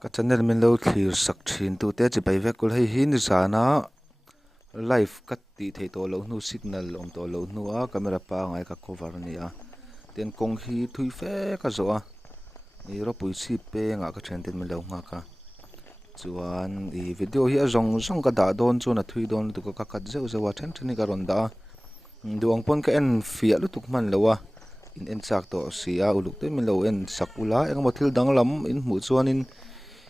Ka channel min lo thlir sak thin tu te chi bai vekul hei hi ni zana live kat ti thei to lo hnu signal om to lo hnu a camera pa ngai ka cover ni a ten kong hi thui fe ka zo a ni ro pui si pe nga ka then ten min lo nga ka chuan I video hi a zong zong ka da don chu na thui don tu ka kat zeu zewa then thani ka ron da duang pon ka en fia lu tuk man lo a in en chak to sia uluk te min lo en sakula engmaw thil dang lam in hmu chuanin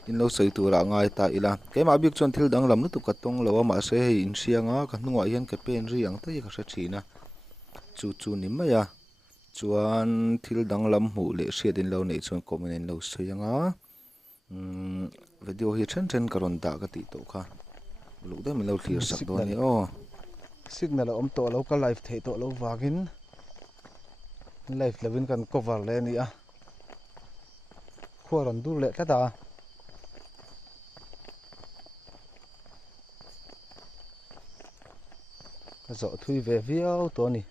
in lo sei tura ngai ta ila keima bik chon thil dang lam nu tu ka tong lo ma se hei in sianga ka hnungah hian ke pen riang te ka hre thina chu chu ni maya chuan thil dang lam hmu le hriat in lo nei chuan comment in lo seianga video hi then karon da ka ti to kha luk de min lo thlir sak do ni o signal om to lo ka live thei to lo wangin live levin kan cover le ni a khuaron dur le ta da ka zo thui ve viau to ni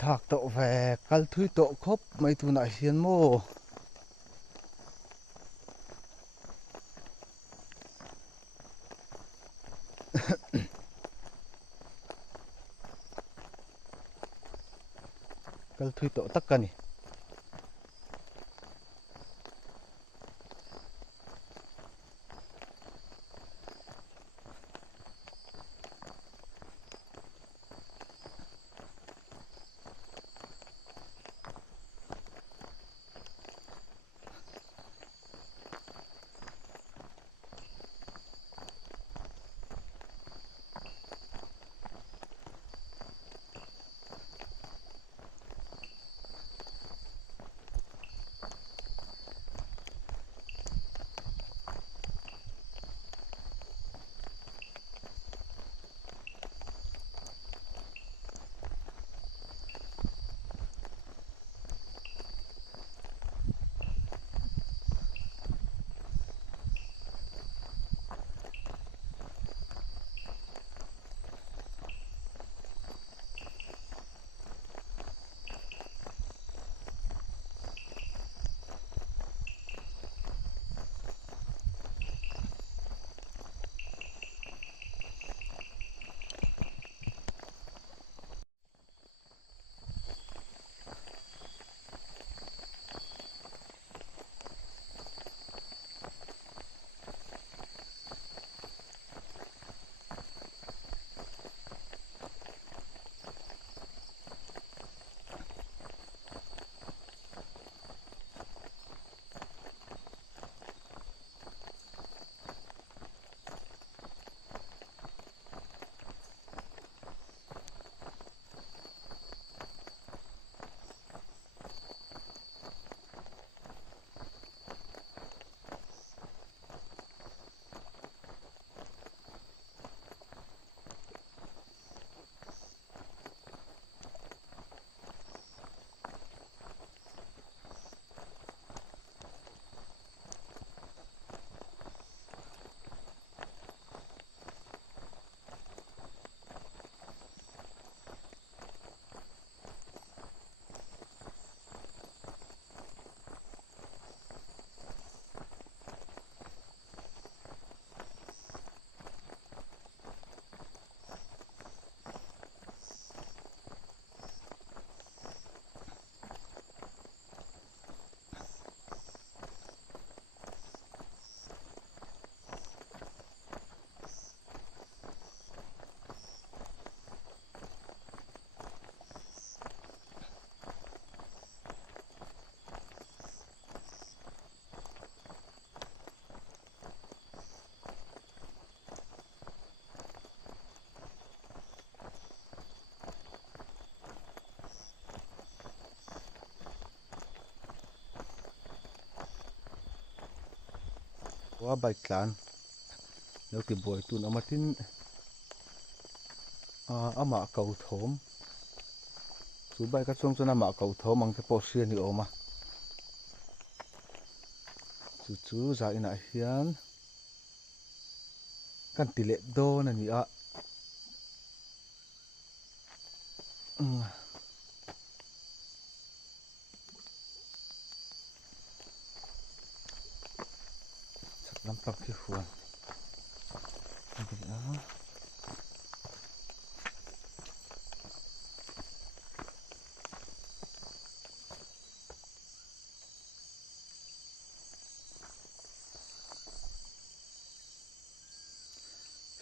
thak to ve kal thui to khop mai tu na hian mo kal thui to takani wa bike tlan lo ti boy tun amatin ama kau thom chu bike ka chung chuna ma kau thom ang te po hrian ni oma chu chu za ina hian kan ti le don ani a sak lampak hi huan ani a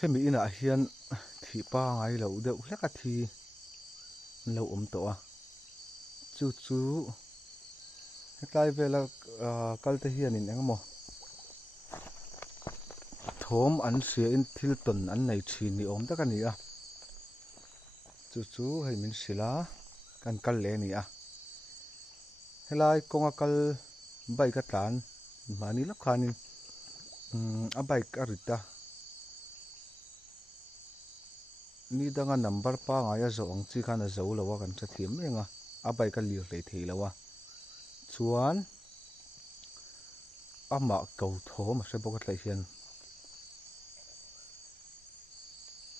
hemi ina hian thi pa ngai lo deuh hleka thi lo om to a chu chu hetlai vela kalte hian in engemaw thom an sia in thil ton an nei thin ni awm tak ani a chu chu hei min sila kan kal le ni a helai konga kal bike a tlan mani lak khanin a bike a rita ni danga number pa ngai a zo ang chi khan a zo lo a kan tha thiam enga a bike a lir hlei thei lo a chuan ama kau thom a hre bawk a tlai hian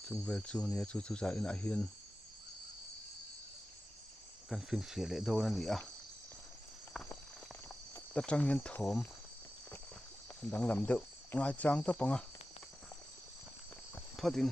chung vel chu nia chu chu za ina hian kan fin fia le do na ni a ta tang yan thom dang lam deuh ngai chang ta panga phatin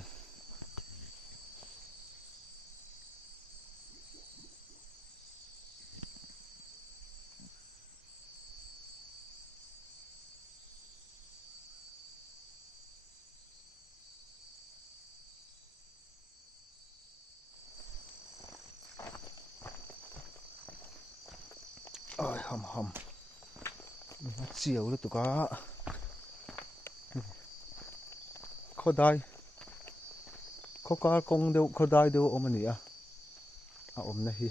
ôi hầm hầm nó chiều đó tụi cá khó đai khó cá công đều khó đai đều ôm anh à ôm này hi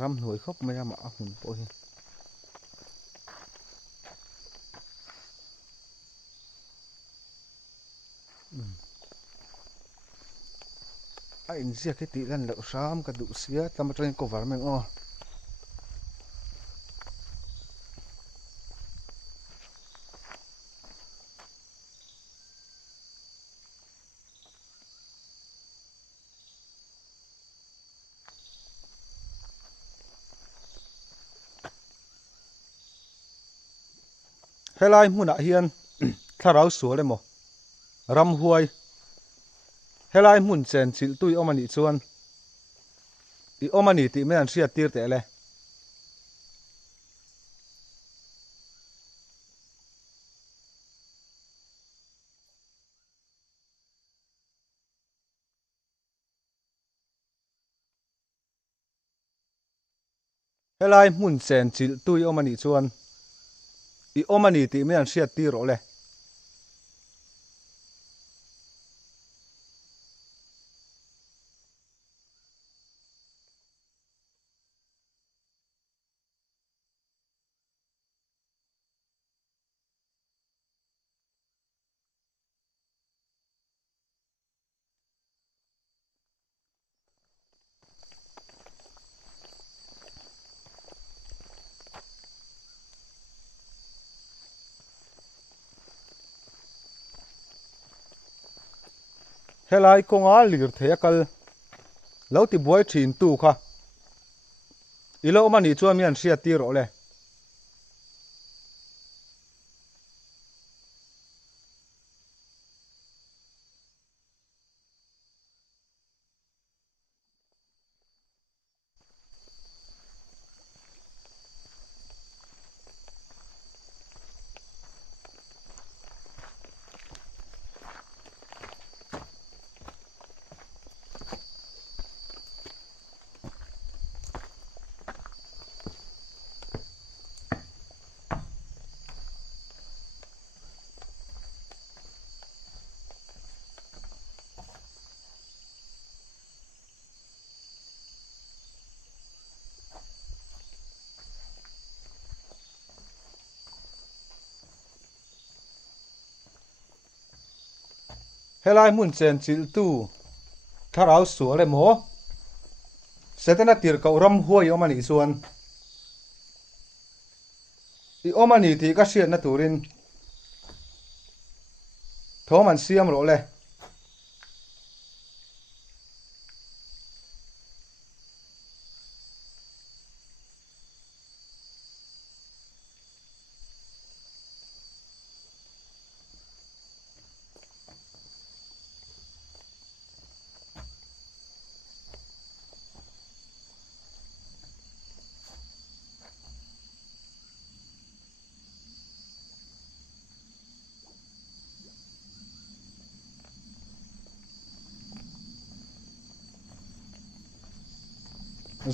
ram nuôi khóc mẹ mà hùn bội anh chia cái tí lần lợn xám cái đủ xía tao mà trên cổ vải mình ô helai mun a hian tharau sual emaw ram huai helai mun chen chil tui omani chuan I omani ti me an ria tir te le helai mun chen chil tui omani chuan I omani ti me an ria tir ro le helai konga lir thekal lo ti buai thin tu kha I lo omani chuan me an ria tir ro le helai mun chen chil tu tharau sual emaw setana tir ka ram huai omani chuan I omani ti ka hriat na turin thawm an siam ro le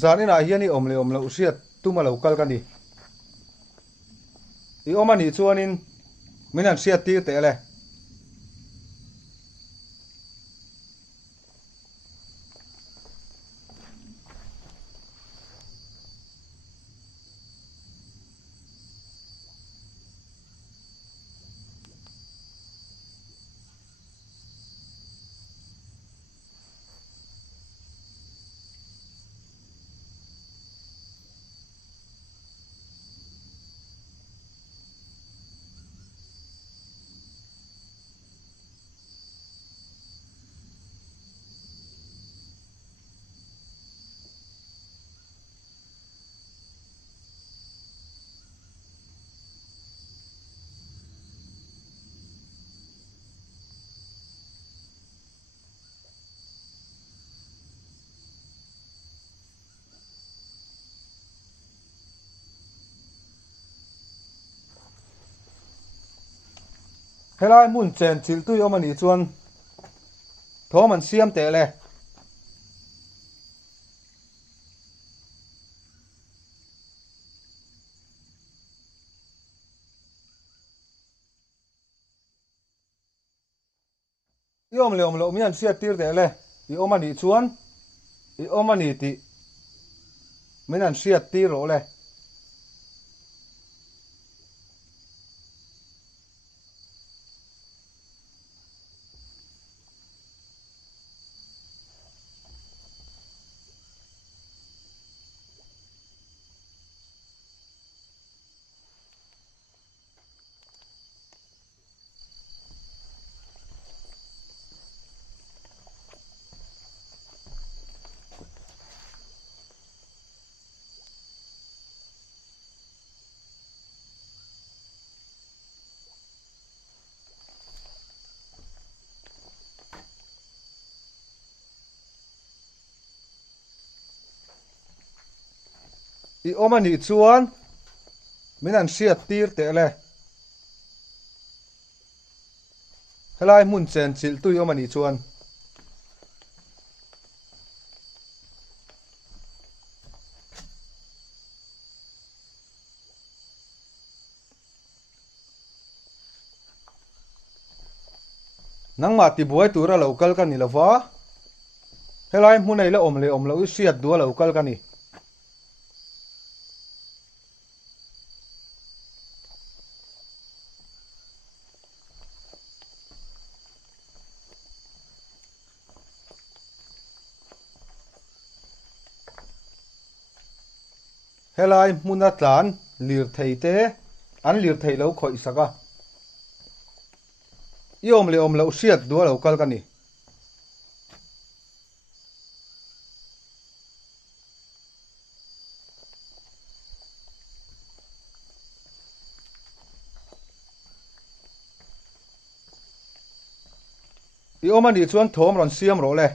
zanin a hian I om le om lo hriat tuma lo kal ka ni I omani chuanin min an ria tir te le helai mun chen chil tui omani chuan thom an siam te le yom le om lo mi an siat tir te le I omani chuan I omani ti min an siat tir ro le I omani chuan min an siat tir te le helai mun chen chil tui omani chuan nangma ti buai tura local kan ni lova helai munei le om lo siat du local kan ni helai munatlan lir thei te an lir thei lo khoi saka yom le om lo siat du local kan ni I omani chuan thom ron siam ro le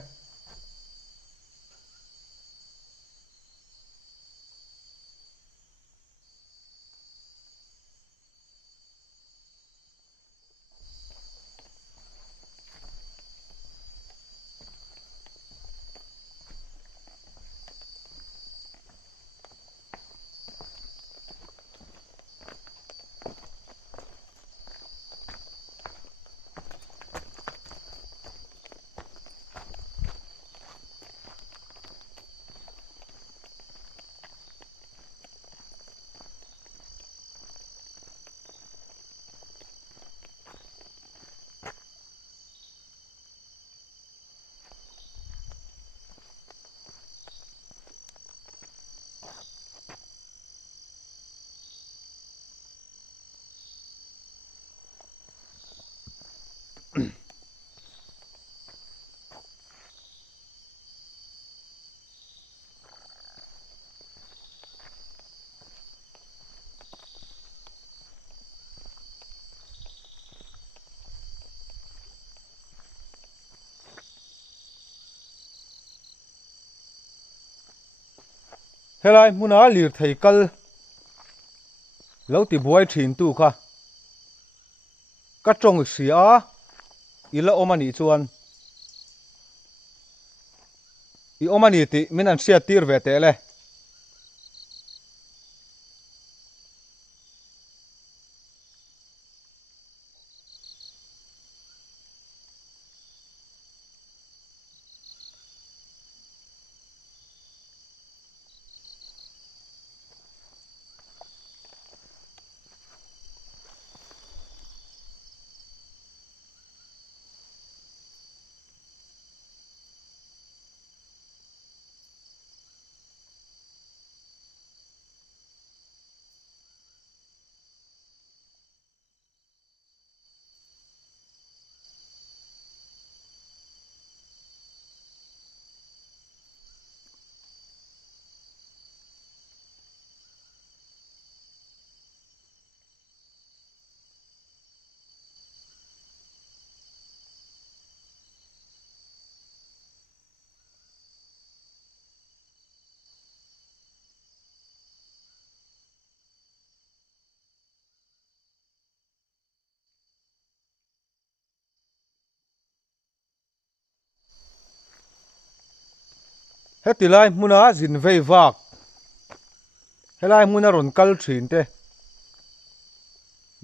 helai muna lir thei kal lo ti buai thin tu kha ka tong sia ila omani chuan I omani ti min an siat tir ve te le heti lai muna zin vei vak helai muna ron kal thin te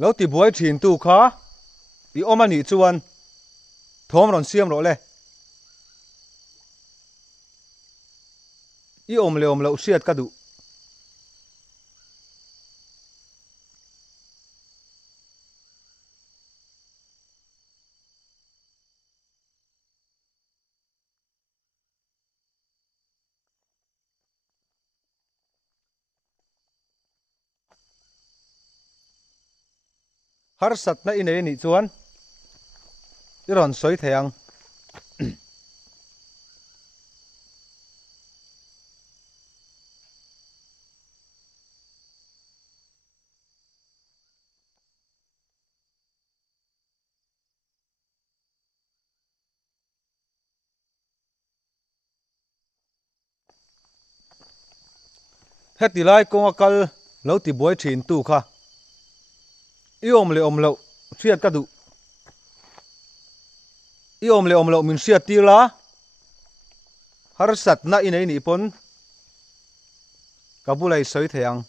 lo ti buai thin tu kha i omani chuan thom ron siam ro le i om le om lo siat ka du har sat na inei ni chuan i ron soi theyang heti lai konga kal lo ti buai thin tu kha i om le om lo siat ka du i om le om lo min siat ti la har sat na inei ni pon kabulai soi theyang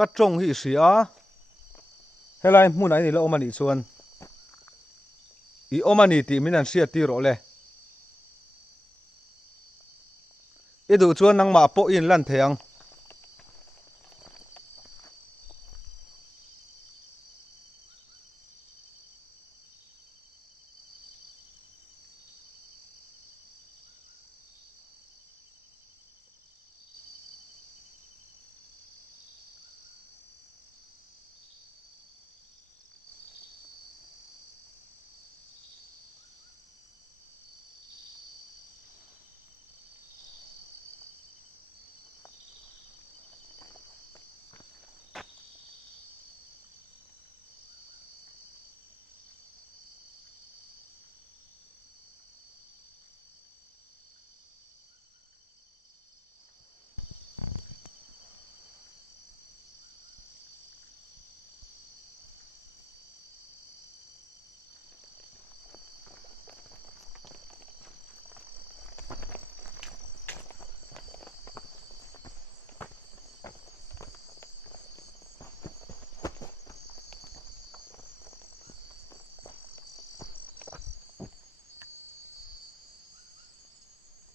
ka trong hi sia helai mun ai ni lo omani chuan i omani ti min an siat ti ro le i du chuan nang ma po in lan theyang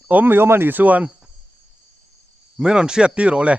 om mi omani chuan min an siat ti ro le